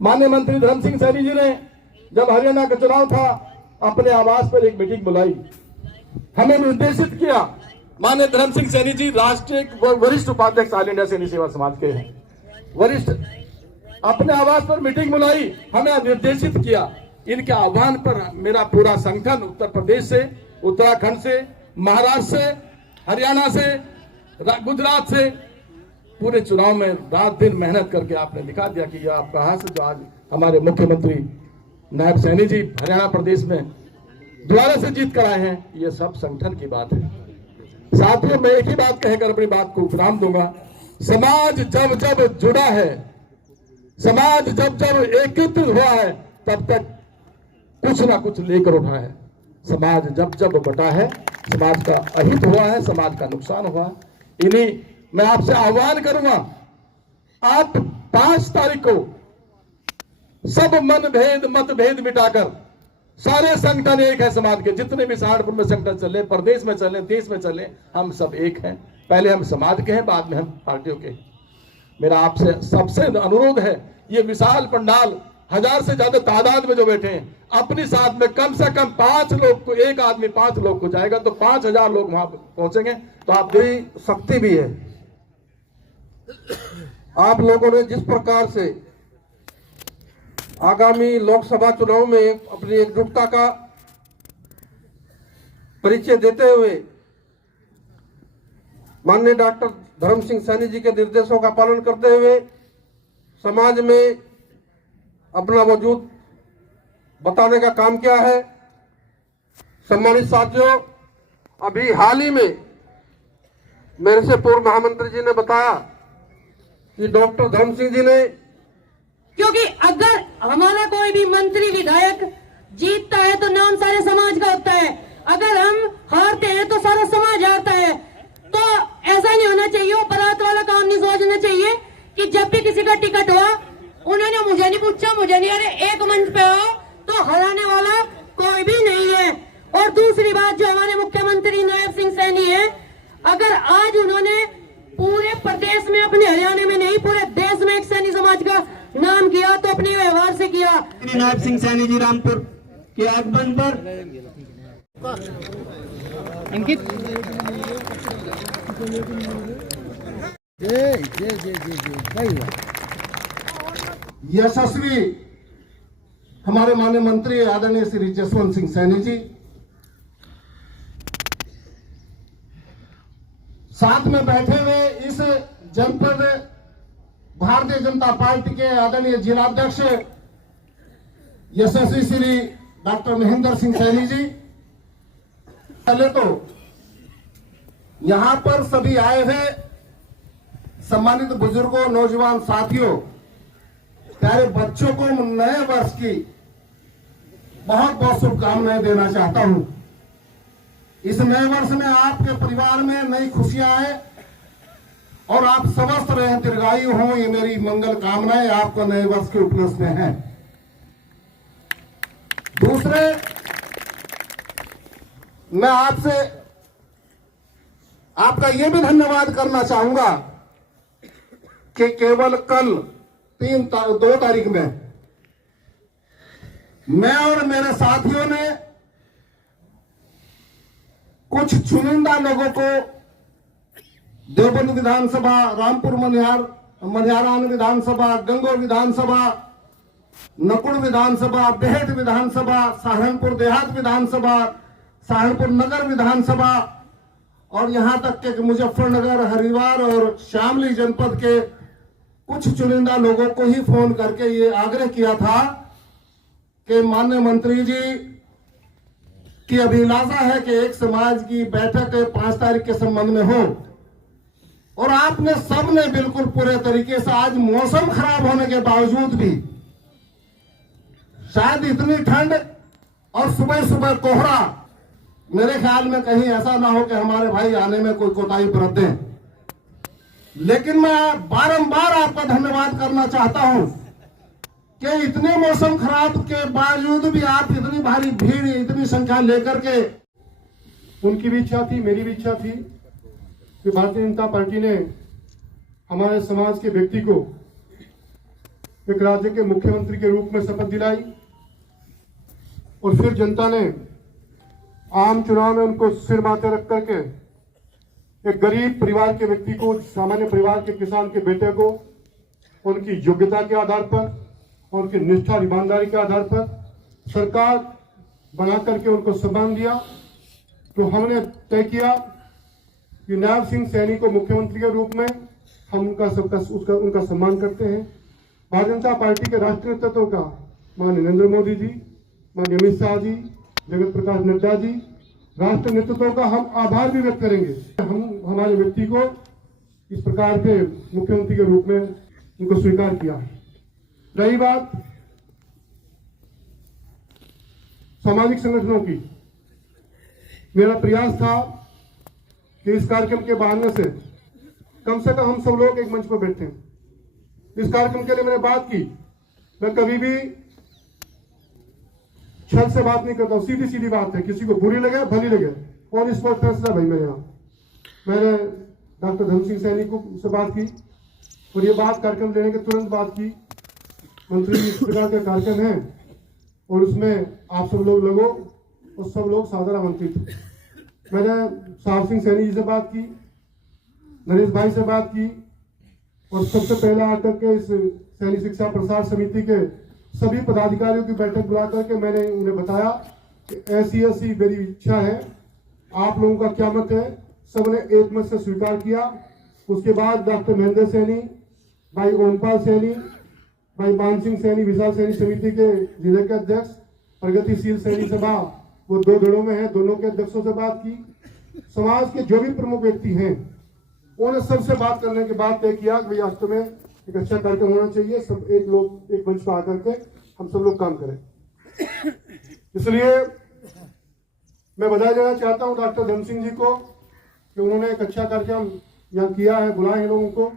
माननीय मंत्री धर्म सिंह सैनी जी ने जब हरियाणा का चुनाव था अपने आवास पर एक मीटिंग बुलाई, हमें निर्देशित किया। माननीय धर्म सिंह सैनी जी राष्ट्रीय वरिष्ठ उपाध्यक्ष ऑल इंडिया सैनिक सेवा समाज के हैं, वरिष्ठ, अपने आवास पर मीटिंग बुलाई, हमें निर्देशित किया। इनके आह्वान पर मेरा पूरा संगठन उत्तर प्रदेश से, उत्तराखंड से, महाराष्ट्र से, हरियाणा से, गुजरात से पूरे चुनाव में रात दिन मेहनत करके आपने दिखा दिया कि यह आप कहां से जो आज हमारे मुख्यमंत्री नायब सैनी जी हरियाणा प्रदेश में दोबारा से जीत कर आए हैं, ये सब संगठन की बात है। साथियों, मैं एक ही बात कहकर अपनी बात को विराम दूंगा। समाज जब जब जुड़ा है, समाज जब जब एकत्रित हुआ है, तब तक कुछ ना कुछ लेकर उठा है। समाज जब जब बटा है, समाज का अहित हुआ है, समाज का नुकसान हुआ है। इन्हीं मैं आपसे आह्वान करूंगा, आप 5 तारीख को सब मनभेद मतभेद मिटाकर सारे संगठन एक है, समाज के जितने भी सहारनपुर में संगठन चले, प्रदेश में चले, देश में चले, हम सब एक हैं। पहले हम समाज के हैं, बाद में हम पार्टियों के। मेरा आपसे सबसे अनुरोध है, ये विशाल पंडाल 1000 से ज्यादा तादाद में जो बैठे हैं, अपनी साथ में कम से कम 5 लोग को, एक आदमी 5 लोग को जाएगा तो 5000 लोग वहां पहुंचेंगे। तो आप भी शक्ति भी है। आप लोगों ने जिस प्रकार से आगामी लोकसभा चुनाव में अपनी एकजुटता का परिचय देते हुए माननीय डॉक्टर धर्म सिंह सैनी जी के निर्देशों का पालन करते हुए समाज में अपना वजूद बताने का काम किया है। सम्मानित साथियों, अभी हाल ही में मेरे से पूर्व महामंत्री जी ने बताया कि डॉक्टर धर्म सिंह जी ने, क्योंकि अगर हमारा कोई भी मंत्री विधायक जीतता है तो नाम सारे समाज का होता है, अगर हम हारते हैं तो सारा समाज हारता है। तो ऐसा नहीं होना चाहिए, वो बारात वाला काम नहीं सोचना चाहिए कि जब भी किसी का टिकट हुआ उन्होंने मुझे नहीं पूछा, मुझे नहीं, अरे एक मंच पे आओ तो हराने वाला कोई भी नहीं है। और दूसरी बात, जो हमारे मुख्यमंत्री नायब सिंह सैनी है, अगर आज उन्होंने पूरे प्रदेश में, अपने हरियाणा में नहीं पूरे देश में एक सैनी समाज का नाम किया तो अपने व्यवहार से किया। नायब सिंह सैनी जी रामपुर के आगमन पर अंकित यशस्वी हमारे माननीय मंत्री आदरणीय श्री जसवंत सिंह सैनी जी, साथ में बैठे हुए इस जनपद भारतीय जनता पार्टी के आदरणीय जिलाध्यक्ष यशस्वी श्री डॉक्टर महेंद्र सिंह सैनी जी। पहले तो यहां पर सभी आए हुए सम्मानित बुजुर्गों, नौजवान साथियों, प्यारे बच्चों को नए वर्ष की बहुत बहुत शुभकामनाएं देना चाहता हूं। इस नए वर्ष में आपके परिवार में नई खुशियां आए और आप स्वस्थ रहे, दीर्घायु हो, ये मेरी मंगल कामनाएं आपको नए वर्ष के उपलक्ष्य में हैं। दूसरे, मैं आपसे आपका यह भी धन्यवाद करना चाहूंगा कि केवल कल 2 तारीख में मैं और मेरे साथियों ने कुछ चुनिंदा लोगों को देवबंद विधानसभा, रामपुर मनिहारान विधानसभा, गंगोर विधानसभा, नकुड़ विधानसभा, बेहट विधानसभा, सहारनपुर देहात विधानसभा, सहारनपुर नगर विधानसभा और यहां तक के मुजफ्फरनगर, हरिद्वार और शामली जनपद के कुछ चुनिंदा लोगों को ही फोन करके ये आग्रह किया था कि माननीय मंत्री जी की अभिलाषा है कि एक समाज की बैठक 5 तारीख के संबंध में हो, और आपने सबने बिल्कुल पूरे तरीके से, आज मौसम खराब होने के बावजूद भी, शायद इतनी ठंड और सुबह सुबह कोहरा, मेरे ख्याल में कहीं ऐसा ना हो कि हमारे भाई आने में कोई कोताही बरतें। लेकिन मैं बारंबार आपका धन्यवाद करना चाहता हूं कि इतने मौसम खराब के बावजूद भी आप इतनी भारी भीड़, इतनी संख्या लेकर के, उनकी भी इच्छा थी, मेरी भी इच्छा थी कि भारतीय जनता पार्टी ने हमारे समाज के व्यक्ति को एक राज्य के मुख्यमंत्री के रूप में शपथ दिलाई और फिर जनता ने आम चुनाव में उनको सिर माथे रख करके एक गरीब परिवार के व्यक्ति को, सामान्य परिवार के किसान के बेटे को उनकी योग्यता के आधार पर और उनकी निष्ठा और ईमानदारी के आधार पर सरकार बना करके उनको सम्मान दिया। तो हमने तय किया कि नायब सिंह सैनी को मुख्यमंत्री के रूप में हम उनका सम्मान करते हैं। भारतीय जनता पार्टी के राष्ट्रीय नेतृत्व का माननीय नरेंद्र मोदी जी, माननीय अमित शाह जी, जगत प्रकाश नड्डा जी, राष्ट्रीय नेतृत्व का हम आभार भी व्यक्त करेंगे। हम हमारे व्यक्ति को इस प्रकार के मुख्यमंत्री के रूप में उनको स्वीकार किया है। रही बात सामाजिक संगठनों की, मेरा प्रयास था कि इस कार्यक्रम के बहाने से कम हम सब लोग एक मंच पर बैठे हैं। इस कार्यक्रम के लिए मैंने बात की, मैं कभी भी छल से बात नहीं करता हूं, सीधी सीधी बात है, किसी को बुरी लगे भली लगे और इस पर फैसला भाई मेरे यहाँ। मैंने डॉक्टर धर्म सिंह सैनी को से बात की और ये बात कार्यक्रम लेने के तुरंत बात की, मंत्री इस प्रकार का कार्यक्रम है और उसमें आप सब लोग लगो और सब लोग सादर आमंत्रित थे। मैंने साहब सिंह सैनी जी से बात की, नरेश भाई से बात की और सबसे पहले आकर के इस सैनिक शिक्षा प्रसार समिति के सभी पदाधिकारियों की बैठक बुला करके मैंने उन्हें बताया कि ऐसी मेरी इच्छा है, आप लोगों का क्या मत है। सबने एक मत से स्वीकार किया। उसके बाद डॉक्टर महेंद्र सैनी, भाई ओमपाल सैनी, भाई मान सिंह सैनी, विशाल सैनी समिति के जिले के अध्यक्ष, प्रगतिशील सैनी सभा वो 2 धड़ों में है, दोनों के अध्यक्षों से बात की। समाज के जो भी प्रमुख व्यक्ति हैं उन्होंने सबसे बात करने के बाद तय किया कि वास्तव में एक अच्छा कार्यक्रम होना चाहिए, सब एक मंच पर आकर के हम सब लोग काम करें। इसलिए मैं बधाई देना चाहता हूं डॉक्टर धर्म सिंह जी को कि उन्होंने एक अच्छा कार्यक्रम यहाँ किया है, बुलाए हैं लोगों को।